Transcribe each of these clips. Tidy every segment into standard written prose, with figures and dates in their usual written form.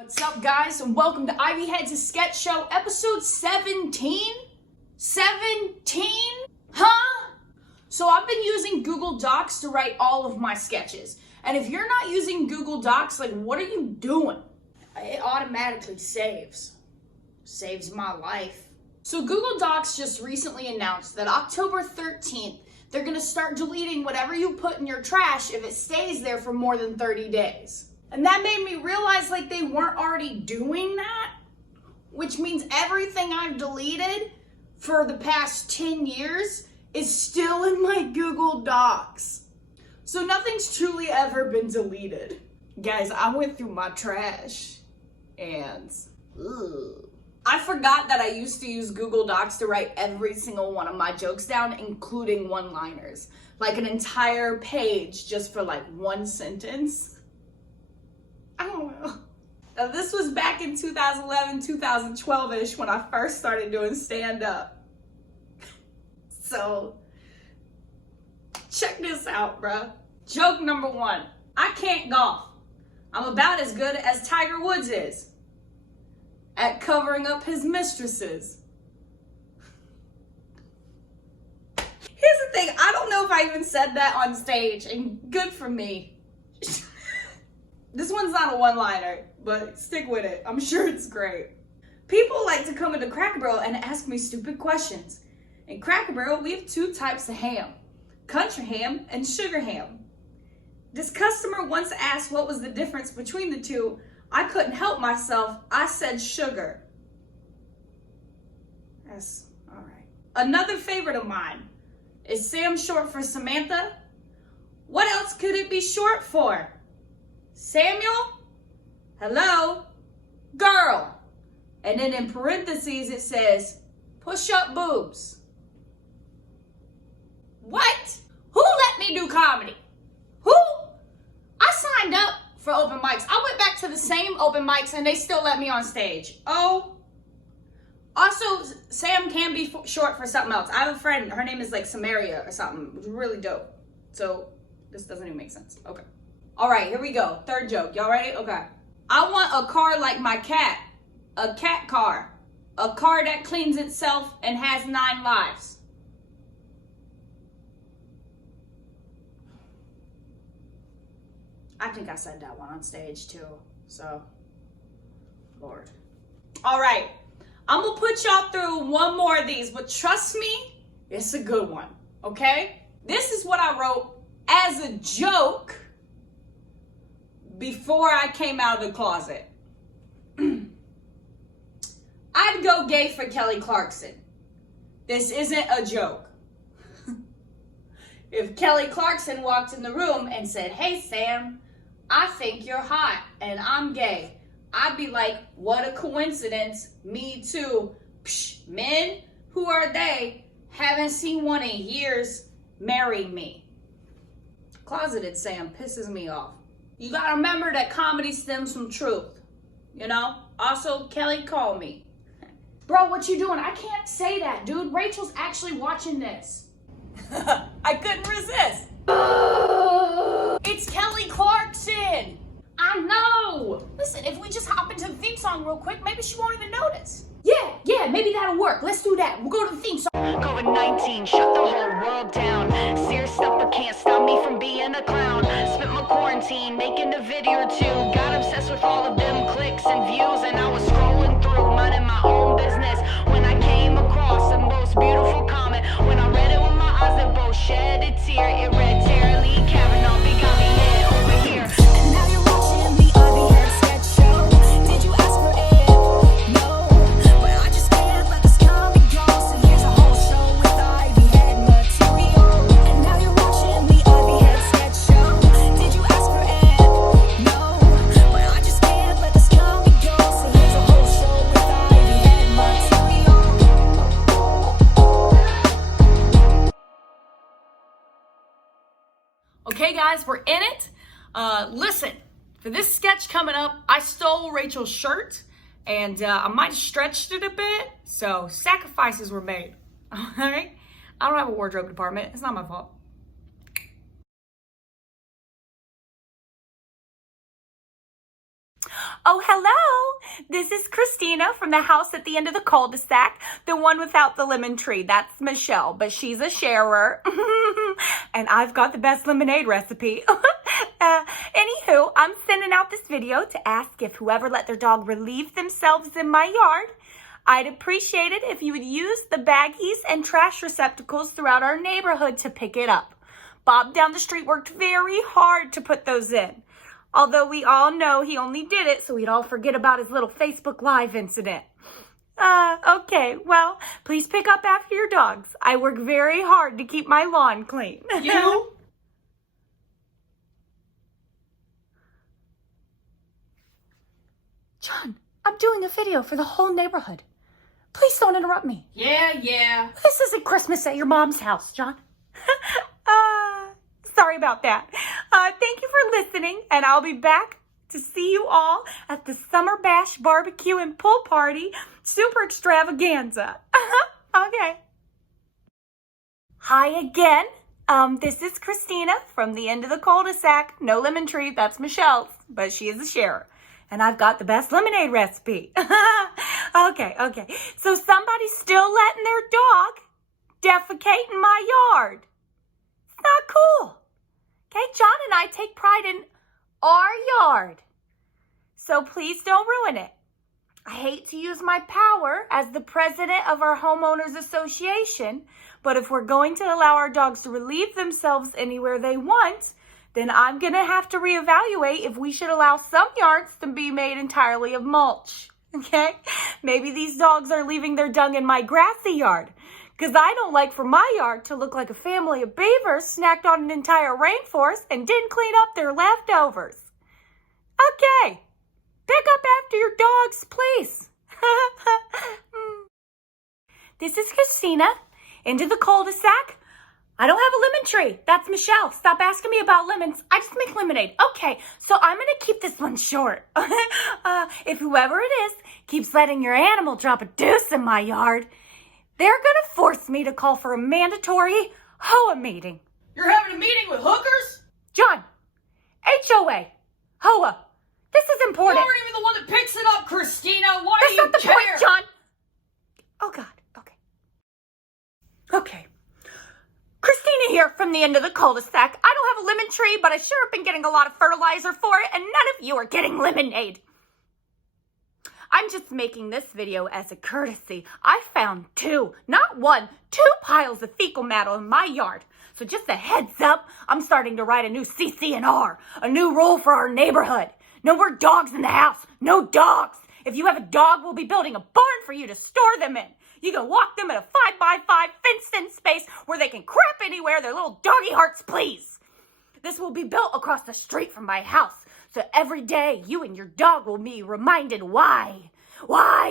What's up, guys, and welcome to IveyHeads' sketch show, episode 17? 17? Huh? So I've been using Google Docs to write all of my sketches. And if you're not using Google Docs, like, what are you doing? It automatically saves. Saves my life. So Google Docs just recently announced that October 13th, they're gonna start deleting whatever you put in your trash if it stays there for more than 30 days. And that made me realize, like, they weren't already doing that, which means everything I've deleted for the past 10 years is still in my Google Docs. So nothing's truly ever been deleted. Guys, I went through my trash and I forgot that I used to use Google Docs to write every single one of my jokes down, including one-liners. Like an entire page just for like one sentence. I don't know. Now, this was back in 2011, 2012-ish when I first started doing stand-up. So, check this out, bruh. Joke number one. I can't golf. I'm about as good as Tiger Woods is at covering up his mistresses. Here's the thing. I don't know if I even said that on stage, and good for me. This one's not a one-liner, but stick with it. I'm sure it's great. People like to come into Cracker Barrel and ask me stupid questions. In Cracker Barrel, we have two types of ham, country ham and sugar ham. This customer once asked what was the difference between the two. I couldn't help myself. I said sugar. That's all right. Another favorite of mine. Is Sam short for Samantha? What else could it be short for? Samuel? Hello? Girl. And then in parentheses it says, push up boobs. What? Who let me do comedy? Who? I signed up for open mics. I went back to the same open mics and they still let me on stage. Oh. Also, Sam can be short for something else. I have a friend, her name is like Samaria or something. It's really dope. So this doesn't even make sense. Okay. All right, here we go. Third joke. Y'all ready? Okay. I want a car like my cat. A cat car. A car that cleans itself and has 9 lives. I think I said that one on stage too. So, Lord. All right. I'm going to put y'all through one more of these, but trust me, it's a good one. Okay? This is what I wrote as a joke before I came out of the closet. I'd go gay for Kelly Clarkson. This isn't a joke. If Kelly Clarkson walked in the room and said, hey Sam, I think you're hot and I'm gay, I'd be like, what a coincidence, me too. Psh, men, who are they? Haven't seen one in years, marry me. Closeted Sam pisses me off. You gotta remember that comedy stems from truth, you know? Also, Kelly, call me. Bro, what you doing? I can't say that, dude. Rachel's actually watching this. I couldn't resist. It's Kelly Clarkson. I know. Listen, if we just hop into the theme song real quick, maybe she won't even notice. Yeah, maybe that'll work. Let's do that. We'll go to the theme song. COVID-19 shut the whole world down. Serious stuff but can't stop me from being a clown. Spent my quarantine making a video or two. Got obsessed with all of them clicks and views, and I was scrolling through, minding my own business, when I came across the most beautiful comment. When I read it with my eyes that both shed a tear, it read Tara Lee Kavanaugh, big got me head over here. And now you're watching the IveyHeads sketch show. Did you ask for it? No, but I just can't let this comedy go. So here's a whole show with IveyHead material. And now you're watching the IveyHeads sketch show. Did you ask for it? No, but I just can't let this comedy go. So here's a whole show with IveyHead material. Okay, guys, we're in it. Listen, for this sketch coming up, I stole Rachel's shirt and I might have stretched it a bit, so sacrifices were made. All right? I don't have a wardrobe department. It's not my fault. Oh, hello. This is Christina from the house at the end of the cul-de-sac, the one without the lemon tree. That's Michelle, but she's a sharer. And I've got the best lemonade recipe. Anywho, I'm sending out this video to ask if whoever let their dog relieve themselves in my yard, I'd appreciate it if you would use the baggies and trash receptacles throughout our neighborhood to pick it up. Bob down the street worked very hard to put those in. Although we all know he only did it so we'd all forget about his little Facebook Live incident. Okay, well, please pick up after your dogs. I work very hard to keep my lawn clean. You? John, I'm doing a video for the whole neighborhood. Please don't interrupt me. Yeah. This isn't Christmas at your mom's house, John. Sorry about that. Thank you for listening, and I'll be back to see you all at the Summer Bash Barbecue and Pool Party Super Extravaganza. Okay. Hi again. This is Christina from the end of the cul-de-sac. No lemon tree, that's Michelle's, but she is a sharer. And I've got the best lemonade recipe. Okay. So somebody's still letting their dog defecate in my yard. It's not cool. Okay, John and I take pride in our yard. So please don't ruin it. I hate to use my power as the president of our homeowners association, but if we're going to allow our dogs to relieve themselves anywhere they want, then I'm going to have to reevaluate if we should allow some yards to be made entirely of mulch. Okay? Maybe these dogs are leaving their dung in my grassy yard, because I don't like for my yard to look like a family of beavers snacked on an entire rainforest and didn't clean up their leftovers. Okay, pick up after your dogs, please. This is Christina, into the cul-de-sac. I don't have a lemon tree. That's Michelle. Stop asking me about lemons. I just make lemonade. Okay, so I'm going to keep this one short. If whoever it is keeps letting your animal drop a deuce in my yard, they're going to force me to call for a mandatory HOA meeting. You're having a meeting with hookers? John, HOA, HOA, this is You important. aren't even the one that picks it up, Christina. Why That's do you not the care? point, John. Oh, God, okay. Christina here from the end of the cul-de-sac. I don't have a lemon tree, but I sure have been getting a lot of fertilizer for it, and none of you are getting lemonade. I'm just making this video as a courtesy. I found not one, two piles of fecal matter in my yard. So just a heads up, I'm starting to write a new CC&R, a new rule for our neighborhood. No more dogs in the house, no dogs. If you have a dog, we'll be building a barn for you to store them in. You can walk them in a 5x5 fenced-in space where they can crap anywhere their little doggy hearts please. This will be built across the street from my house. So every day, you and your dog will be reminded why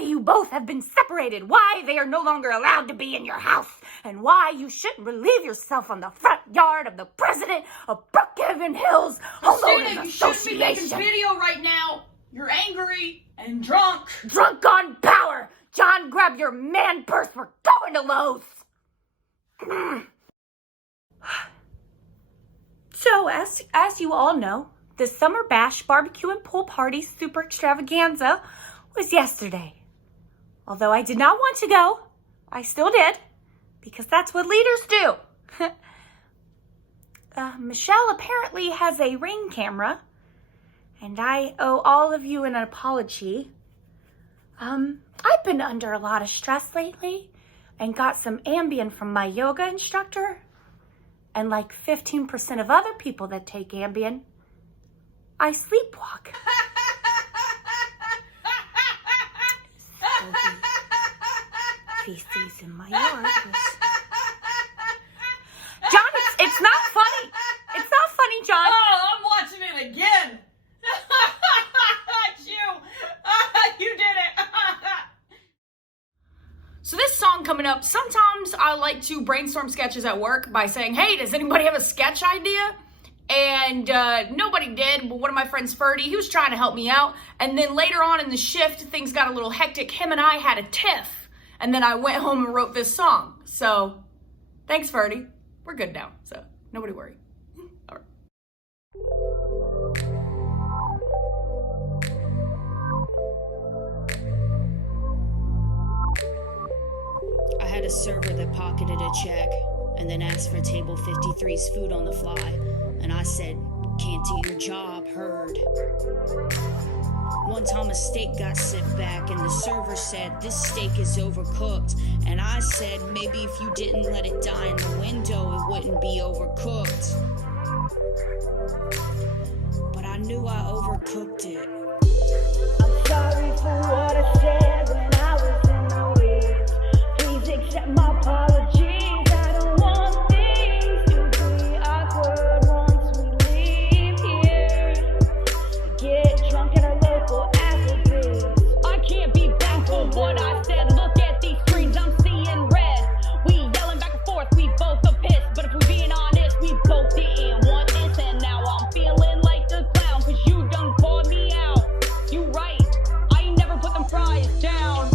you both have been separated, why they are no longer allowed to be in your house, and why you shouldn't relieve yourself on the front yard of the president of Brookhaven Hills Christina, Homeowners you shouldn't be making Association. video right now. You're angry and drunk. Drunk on power. John, grab your man purse. We're going to Lowe's. So, as you all know, the Summer Bash Barbecue and Pool Party Super Extravaganza was yesterday. Although I did not want to go, I still did, because that's what leaders do. Michelle apparently has a Ring camera, and I owe all of you an apology. I've been under a lot of stress lately and got some Ambien from my yoga instructor. And like 15% of other people that take Ambien, I sleepwalk. So the feces in my yard was... John, it's not funny. It's not funny, John. Oh, I'm watching it again. It's you. You did it. So this song coming up, sometimes I like to brainstorm sketches at work by saying, hey, does anybody have a sketch idea? And nobody did, but one of my friends, Ferdy, he was trying to help me out. And then later on in the shift, things got a little hectic. Him and I had a tiff. And then I went home and wrote this song. So thanks, Ferdy. We're good now, so nobody worry. All right. I had a server that pocketed a check and then asked for table 53's food on the fly, and I said, "Can't do your job, heard." One time a steak got sent back and the server said, "This steak is overcooked," and I said, "Maybe if you didn't let it die in the window, it wouldn't be overcooked." But I knew I overcooked it. I'm sorry for what I said when I was in the weeds. Please accept my apologies. I don't want things to be awkward once we leave here. Get drunk at a local Applebee's. I can't be baffled what I said. Look at these screens, I'm seeing red. We yelling back and forth, we both are pissed. But if we're being honest, we both didn't want this. And now I'm feeling like a clown, cause you done called me out. You right, I ain't never put them fries down.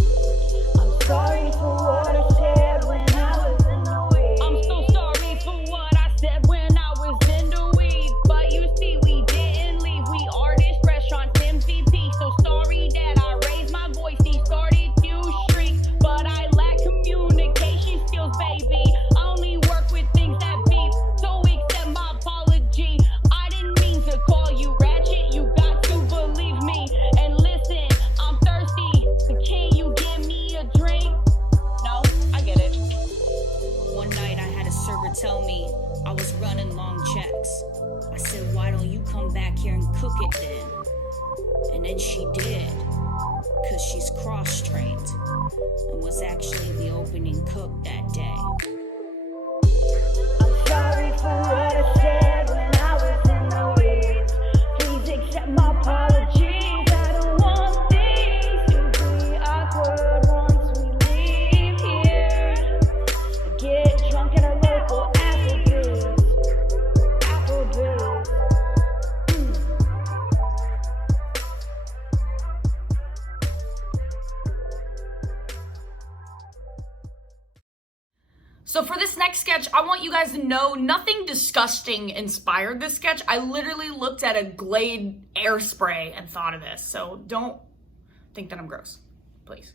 I'm sorry for what I said when I was in the weeds. I'm so sorry for what I said when I was in the weeds. But you see, we didn't leave. We are this restaurant's MVP. So sorry that I raised my voice. He started to shriek, but I lack communication skills, baby. I only work with things that beep. So accept my apology. I didn't mean to call you ratchet. You got to believe me. And listen, I'm thirsty. So can you give me a drink? No, I get it. One night I had a server tell me I was running long checks. I said, "Why don't you come back here and cook it then?" And then she did, cause she's cross-trained and was actually the opening cook that day. I'm sorry for what I said when I was in the weeds. Please accept my apologies. I don't want things to be awkward once we leave here. Get drunk at a local Applebee's. Applebee's. So for this next sketch, I want you guys to know nothing disgusting inspired this sketch. I literally looked at a Glade air spray and thought of this. So don't think that I'm gross, please.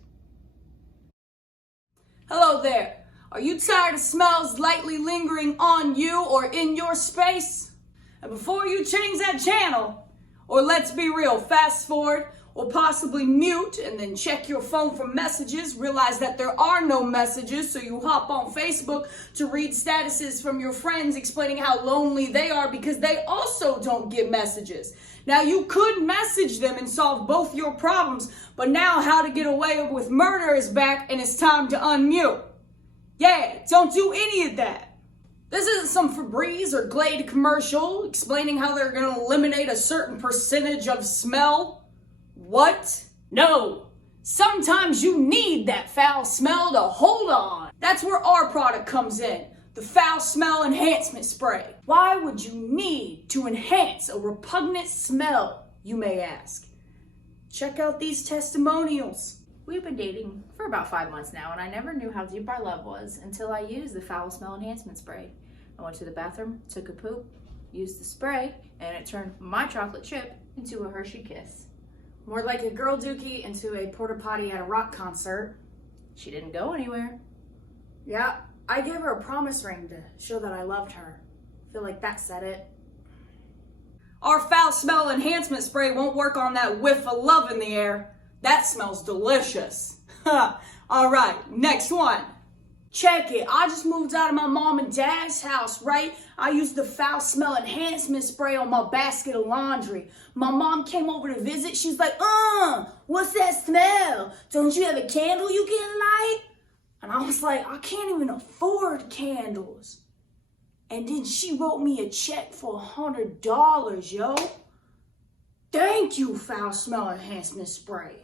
Hello there. Are you tired of smells lightly lingering on you or in your space? And before you change that channel, or let's be real, fast forward, or possibly mute and then check your phone for messages, realize that there are no messages, so you hop on Facebook to read statuses from your friends explaining how lonely they are because they also don't get messages. Now you could message them and solve both your problems, but now How to Get Away with Murder is back and it's time to unmute. Yeah, don't do any of that. This isn't some Febreze or Glade commercial explaining how they're gonna eliminate a certain percentage of smell. What? No. Sometimes you need that foul smell to hold on. That's where our product comes in, the foul smell enhancement spray. Why would you need to enhance a repugnant smell, you may ask? Check out these testimonials. We've been dating for about 5 months now, and I never knew how deep our love was until I used the foul smell enhancement spray. I went to the bathroom, took a poop, used the spray, and it turned my chocolate chip into a Hershey Kiss. More like a girl dookie into a porta potty at a rock concert. She didn't go anywhere. Yeah, I gave her a promise ring to show that I loved her. I feel like that said it. Our foul smell enhancement spray won't work on that whiff of love in the air. That smells delicious. All right, next one. Check it. I just moved out of my mom and dad's house, right? I used the foul smell enhancement spray on my basket of laundry. My mom came over to visit. She's like, what's that smell? Don't you have a candle you can light? And I was like, I can't even afford candles. And then she wrote me a check for $100, yo. Thank you, foul smell enhancement spray.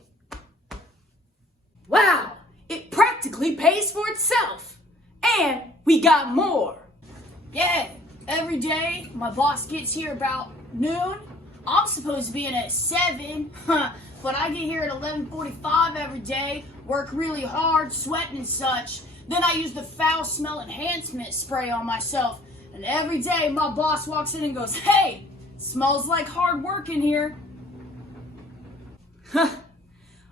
Wow, it practically pays for itself. And we got more. Yeah, every day my boss gets here about noon. I'm supposed to be in at 7, but I get here at 11:45 every day, work really hard, sweating and such. Then I use the foul smell enhancement spray on myself. And every day my boss walks in and goes, "Hey, smells like hard work in here."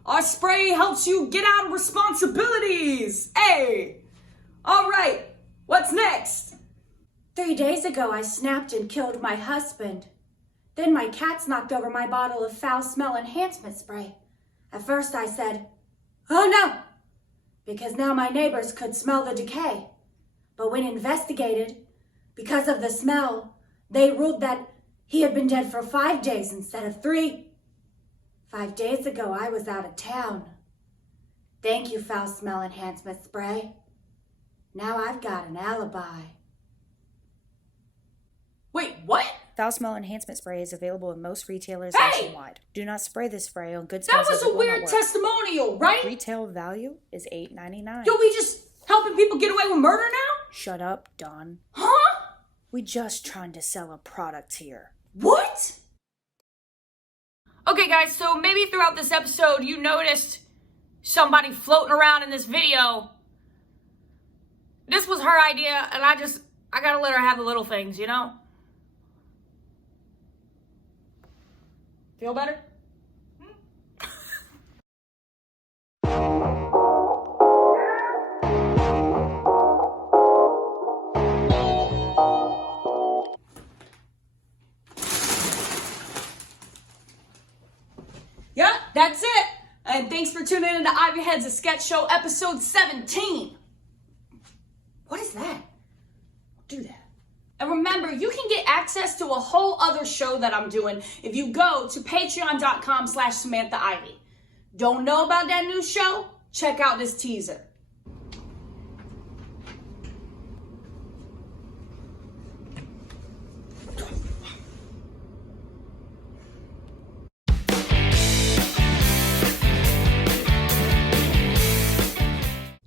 Our spray helps you get out of responsibilities. Hey! All right, what's next? 3 days ago, I snapped and killed my husband. Then my cats knocked over my bottle of foul smell enhancement spray. At first I said, "Oh no," because now my neighbors could smell the decay. But when investigated, because of the smell, they ruled that he had been dead for 5 days instead of 3. 5 days ago, I was out of town. Thank you, foul smell enhancement spray. Now I've got an alibi. Wait, what? Foul smell enhancement spray is available in most retailers Hey! nationwide. Do not spray this spray on good That smells. was as it a will weird not work. testimonial, right? Retail value is $8.99. Yo, we just helping people get away with murder now? Shut up, Don. Huh? We just trying to sell a product here. What? Okay, guys, so maybe throughout this episode you noticed somebody floating around in this video. This was her idea, and I gotta let her have the little things, you know? Feel better? Yeah, that's it. And thanks for tuning in to IveyHeads, a sketch show, episode 17. What is that? Do that. And remember, you can get access to a whole other show that I'm doing if you go to patreon.com/SamanthaIvey. Don't know about that new show? Check out this teaser.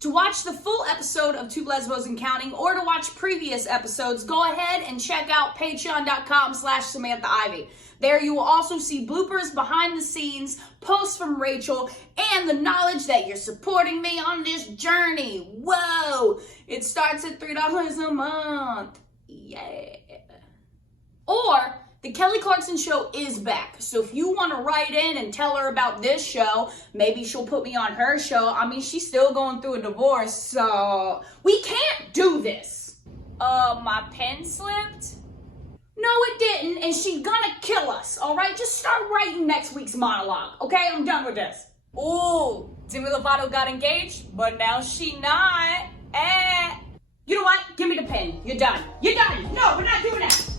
To watch the full episode of Two Lesbos and Counting, or to watch previous episodes, go ahead and check out patreon.com/SamanthaIvey. There you will also see bloopers, behind the scenes, posts from Rachel, and the knowledge that you're supporting me on this journey. Whoa! It starts at $3 a month. Yeah. Or the Kelly Clarkson Show is back. So if you want to write in and tell her about this show, maybe she'll put me on her show. I mean, she's still going through a divorce, so we can't do this. My pen slipped? No, it didn't, and she's gonna kill us, all right? Just start writing next week's monologue, okay? I'm done with this. Ooh, Demi Lovato got engaged, but now she not. You know what? Give me the pen. You're done. You're done. No, we're not doing that.